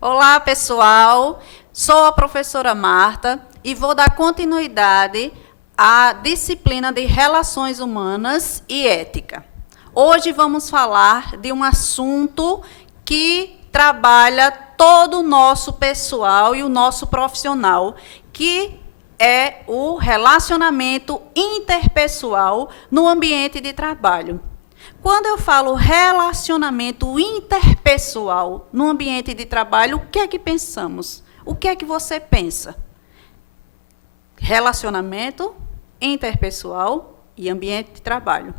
Olá, pessoal. Sou a professora Marta e vou dar continuidade à disciplina de Relações Humanas e Ética. Hoje vamos falar de um assunto que trabalha todo o nosso pessoal e o nosso profissional, que é o relacionamento interpessoal no ambiente de trabalho. Quando eu falo relacionamento interpessoal no ambiente de trabalho, o que é que pensamos? O que é que você pensa? Relacionamento interpessoal e ambiente de trabalho.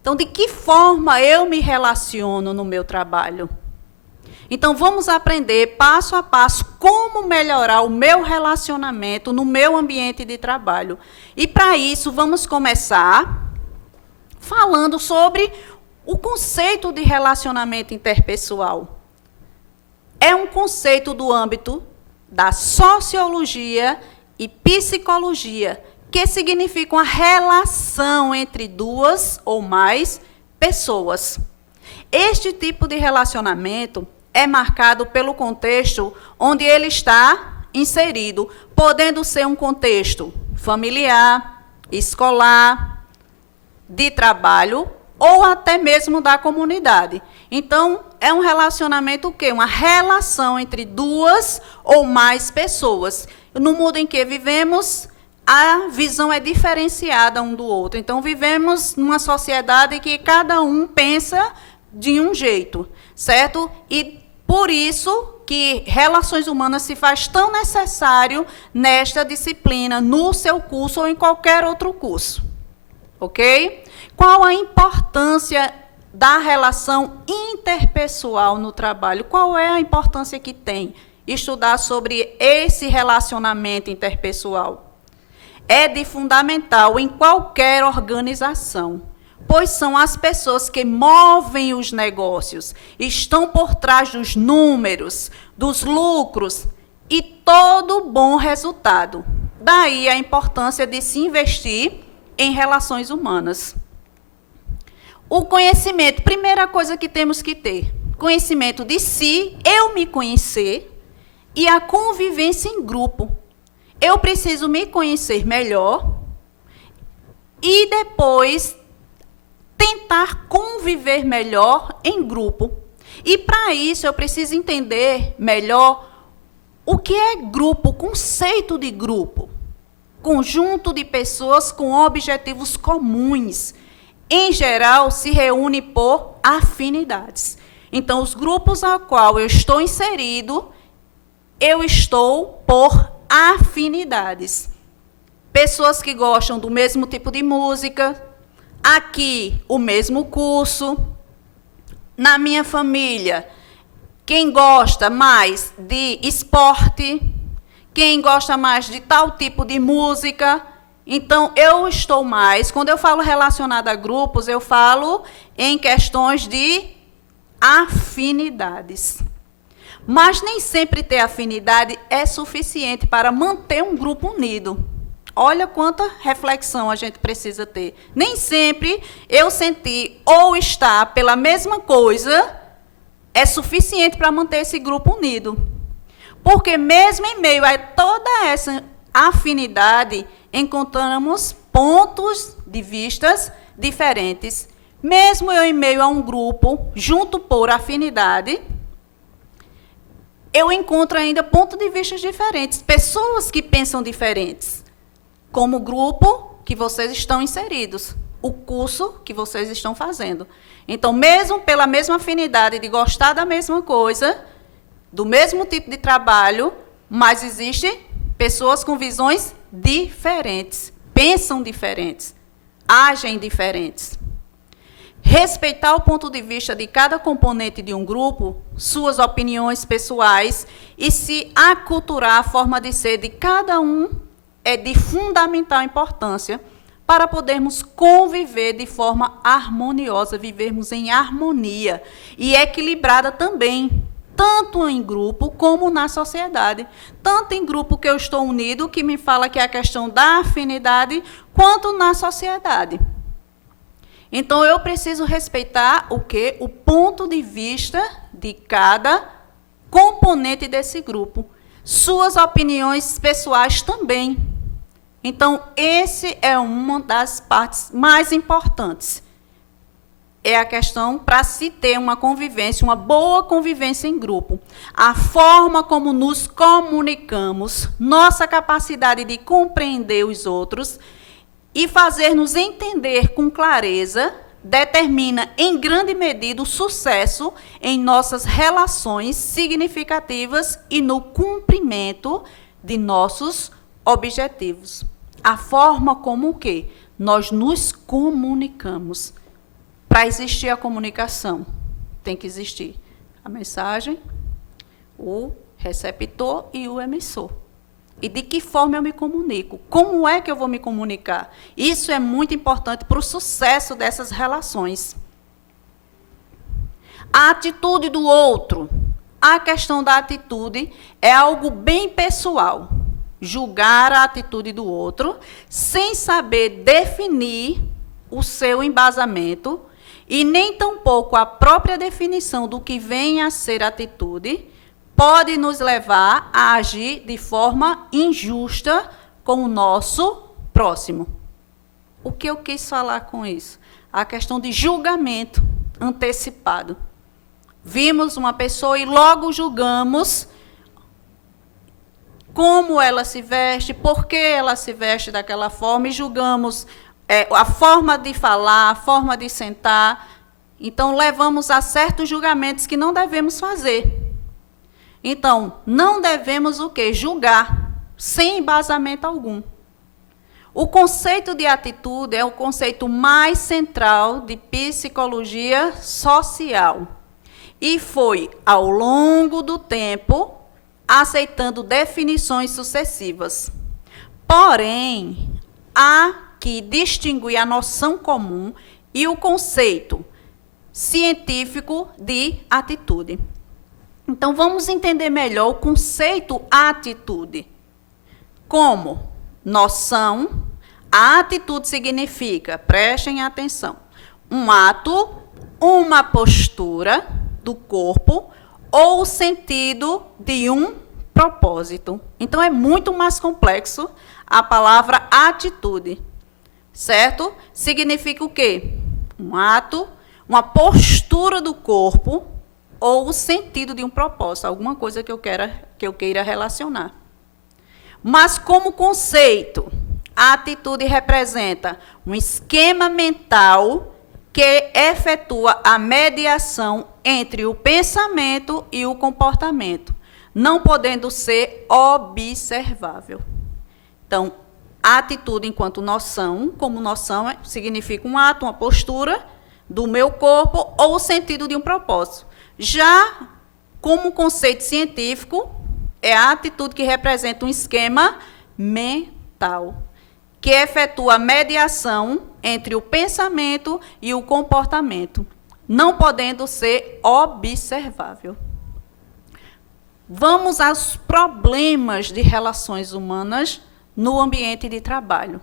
Então, de que forma eu me relaciono no meu trabalho? Então, vamos aprender passo a passo como melhorar o meu relacionamento no meu ambiente de trabalho. E, para isso, vamos começar falando sobre o conceito de relacionamento interpessoal. É um conceito do âmbito da sociologia e psicologia, que significam a relação entre duas ou mais pessoas. Este tipo de relacionamento é marcado pelo contexto onde ele está inserido, podendo ser um contexto familiar, escolar, de trabalho ou até mesmo da comunidade. Então, é um relacionamento o quê? Uma relação entre duas ou mais pessoas. No mundo em que vivemos, a visão é diferenciada um do outro. Então, vivemos numa sociedade que cada um pensa de um jeito, certo? E por isso que relações humanas se faz tão necessário nesta disciplina, no seu curso ou em qualquer outro curso. Ok? Qual a importância da relação interpessoal no trabalho? Qual é a importância que tem estudar sobre esse relacionamento interpessoal? É de fundamental em qualquer organização, pois são as pessoas que movem os negócios, estão por trás dos números, dos lucros e todo bom resultado. Daí a importância de se investir em relações humanas. O conhecimento, primeira coisa que temos que ter, conhecimento de si, eu me conhecer, e a convivência em grupo. Eu preciso me conhecer melhor e depois tentar conviver melhor em grupo. E para isso eu preciso entender melhor o que é grupo, o conceito de grupo. Conjunto de pessoas com objetivos comuns. Em geral, se reúne por afinidades. Então, os grupos ao qual eu estou inserido, eu estou por afinidades. Pessoas que gostam do mesmo tipo de música, aqui o mesmo curso. Na minha família, quem gosta mais de esporte, quem gosta mais de tal tipo de música. Então, eu estou mais, quando eu falo relacionado a grupos, eu falo em questões de afinidades. Mas nem sempre ter afinidade é suficiente para manter um grupo unido. Olha quanta reflexão a gente precisa ter. Nem sempre eu sentir ou estar pela mesma coisa é suficiente para manter esse grupo unido. Porque mesmo em meio a toda essa afinidade, encontramos pontos de vistas diferentes. Mesmo eu em meio a um grupo, junto por afinidade, eu encontro ainda pontos de vista diferentes, pessoas que pensam diferentes, como o grupo que vocês estão inseridos, o curso que vocês estão fazendo. Então, mesmo pela mesma afinidade de gostar da mesma coisa, do mesmo tipo de trabalho, mas existem pessoas com visões diferentes, pensam diferentes, agem diferentes. Respeitar o ponto de vista de cada componente de um grupo, suas opiniões pessoais, e se aculturar a forma de ser de cada um é de fundamental importância para podermos conviver de forma harmoniosa, vivermos em harmonia e equilibrada também, tanto em grupo como na sociedade. Tanto em grupo que eu estou unido, que me fala que é a questão da afinidade, quanto na sociedade. Então, eu preciso respeitar o quê? O ponto de vista de cada componente desse grupo. Suas opiniões pessoais também. Então, esse é uma das partes mais importantes. É a questão para se ter uma convivência, uma boa convivência em grupo. A forma como nos comunicamos, nossa capacidade de compreender os outros e fazer-nos entender com clareza, determina em grande medida o sucesso em nossas relações significativas e no cumprimento de nossos objetivos. A forma como o quê? Nós nos comunicamos. Para existir a comunicação, tem que existir a mensagem, o receptor e o emissor. E de que forma eu me comunico? Como é que eu vou me comunicar? Isso é muito importante para o sucesso dessas relações. A atitude do outro. A questão da atitude é algo bem pessoal. Julgar a atitude do outro sem saber definir o seu embasamento e nem tampouco a própria definição do que vem a ser atitude, pode nos levar a agir de forma injusta com o nosso próximo. O que eu quis falar com isso? A questão de julgamento antecipado. Vimos uma pessoa e logo julgamos como ela se veste, por que ela se veste daquela forma, e julgamos a forma de falar, a forma de sentar. Então, levamos a certos julgamentos que não devemos fazer. Então, não devemos o quê? Julgar, sem embasamento algum. O conceito de atitude é o conceito mais central de psicologia social. E foi, ao longo do tempo, aceitando definições sucessivas. Porém, há que distinguir a noção comum e o conceito científico de atitude. Então, vamos entender melhor o conceito atitude. Como noção, a atitude significa, prestem atenção, um ato, uma postura do corpo ou o sentido de um propósito. Então, é muito mais complexo a palavra atitude. Certo? Significa o quê? Um ato, uma postura do corpo ou o sentido de um propósito, alguma coisa que eu queira relacionar. Mas como conceito, a atitude representa um esquema mental que efetua a mediação entre o pensamento e o comportamento, não podendo ser observável. Então, a atitude enquanto noção, como noção, significa um ato, uma postura do meu corpo ou o sentido de um propósito. Já como conceito científico, é a atitude que representa um esquema mental, que efetua a mediação entre o pensamento e o comportamento, não podendo ser observável. Vamos aos problemas de relações humanas no ambiente de trabalho.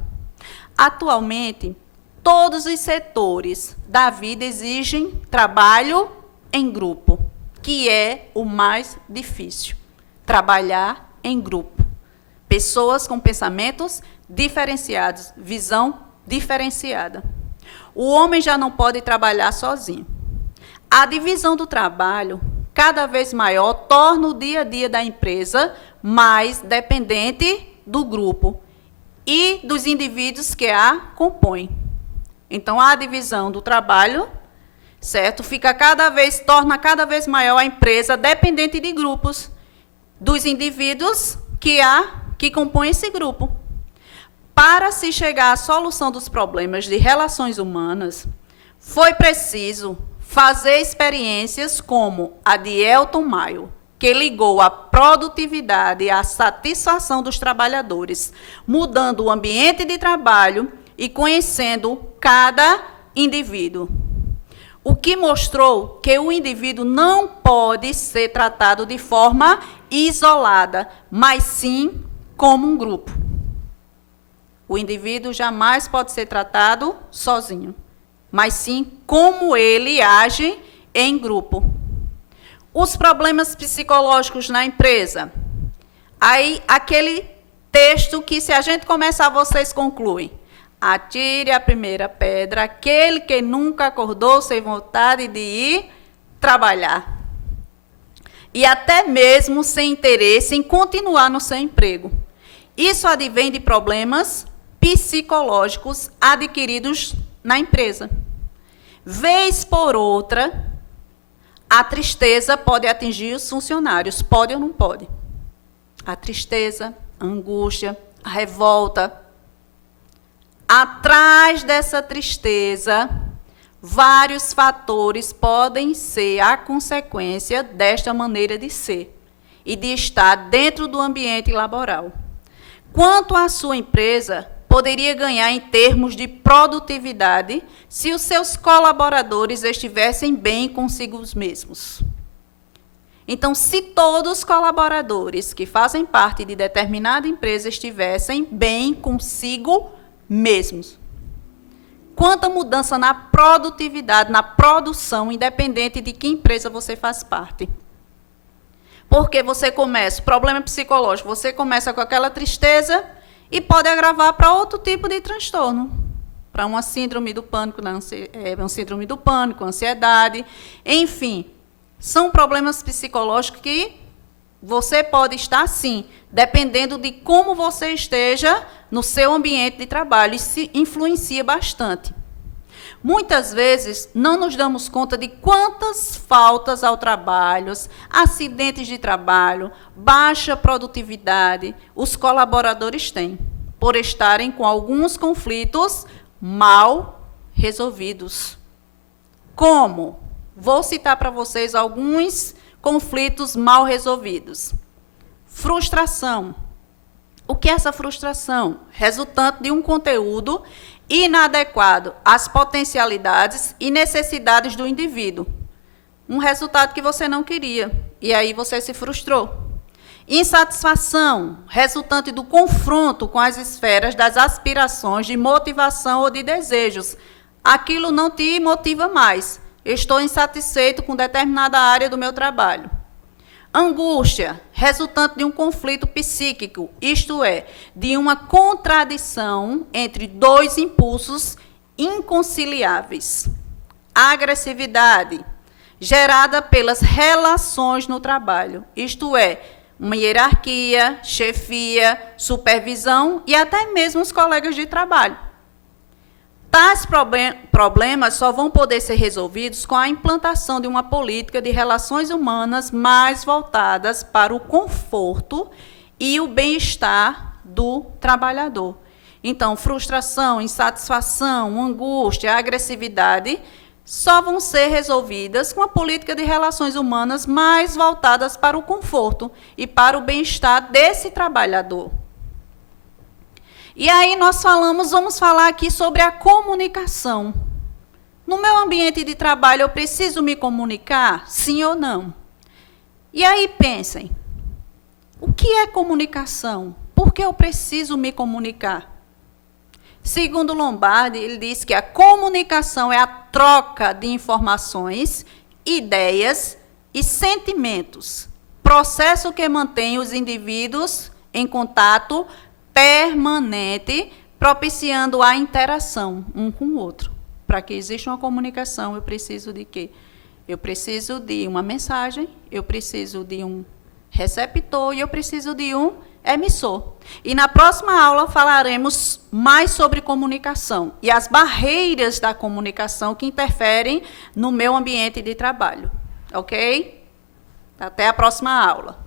Atualmente, todos os setores da vida exigem trabalho em grupo, que é o mais difícil. Trabalhar em grupo. Pessoas com pensamentos diferenciados, visão diferenciada. O homem já não pode trabalhar sozinho. A divisão do trabalho, cada vez maior, torna o dia a dia da empresa mais dependente do grupo e dos indivíduos que a compõem. Então, a divisão do trabalho, certo? Torna cada vez maior a empresa dependente de grupos, dos indivíduos que compõem esse grupo. Para se chegar à solução dos problemas de relações humanas, foi preciso fazer experiências como a de Elton Mayo, que ligou a produtividade à satisfação dos trabalhadores, mudando o ambiente de trabalho e conhecendo cada indivíduo. O que mostrou que o indivíduo não pode ser tratado de forma isolada, mas sim como um grupo. O indivíduo jamais pode ser tratado sozinho, mas sim como ele age em grupo. Os problemas psicológicos na empresa. Aí, aquele texto que, se a gente começar, vocês concluem. Atire a primeira pedra, aquele que nunca acordou sem vontade de ir trabalhar. E até mesmo sem interesse em continuar no seu emprego. Isso advém de problemas psicológicos adquiridos na empresa. Vez por outra, a tristeza pode atingir os funcionários. Pode ou não pode? A tristeza, a angústia, a revolta. Atrás dessa tristeza, vários fatores podem ser a consequência desta maneira de ser e de estar dentro do ambiente laboral. Quanto à sua empresa, poderia ganhar em termos de produtividade se os seus colaboradores estivessem bem consigo mesmos. Então, se todos os colaboradores que fazem parte de determinada empresa estivessem bem consigo mesmos, quanta mudança na produtividade, na produção, independente de que empresa você faz parte. Porque você começa, problema psicológico, você começa com aquela tristeza e pode agravar para outro tipo de transtorno. Para uma síndrome do pânico, ansiedade, enfim. São problemas psicológicos que você pode estar, sim, dependendo de como você esteja no seu ambiente de trabalho. Isso influencia bastante. Muitas vezes, não nos damos conta de quantas faltas ao trabalho, acidentes de trabalho, baixa produtividade os colaboradores têm, por estarem com alguns conflitos mal resolvidos. Como? Vou citar para vocês alguns conflitos mal resolvidos. Frustração. O que é essa frustração? Resultante de um conteúdo inadequado às potencialidades e necessidades do indivíduo. Um resultado que você não queria, e aí você se frustrou. Insatisfação, resultante do confronto com as esferas das aspirações de motivação ou de desejos. Aquilo não te motiva mais. Estou insatisfeito com determinada área do meu trabalho. Angústia, resultante de um conflito psíquico, isto é, de uma contradição entre dois impulsos inconciliáveis. Agressividade, gerada pelas relações no trabalho, isto é, uma hierarquia, chefia, supervisão e até mesmo os colegas de trabalho. Tais problemas só vão poder ser resolvidos com a implantação de uma política de relações humanas mais voltadas para o conforto e o bem-estar do trabalhador. Então, frustração, insatisfação, angústia, agressividade só vão ser resolvidas com a política de relações humanas mais voltadas para o conforto e para o bem-estar desse trabalhador. E aí vamos falar aqui sobre a comunicação. No meu ambiente de trabalho, eu preciso me comunicar, sim ou não? E aí pensem, o que é comunicação? Por que eu preciso me comunicar? Segundo Lombardi, ele diz que a comunicação é a troca de informações, ideias e sentimentos, processo que mantém os indivíduos em contato permanente, propiciando a interação um com o outro. Para que exista uma comunicação, eu preciso de quê? Eu preciso de uma mensagem, eu preciso de um receptor e eu preciso de um emissor. E na próxima aula falaremos mais sobre comunicação e as barreiras da comunicação que interferem no meu ambiente de trabalho. Ok? Até a próxima aula.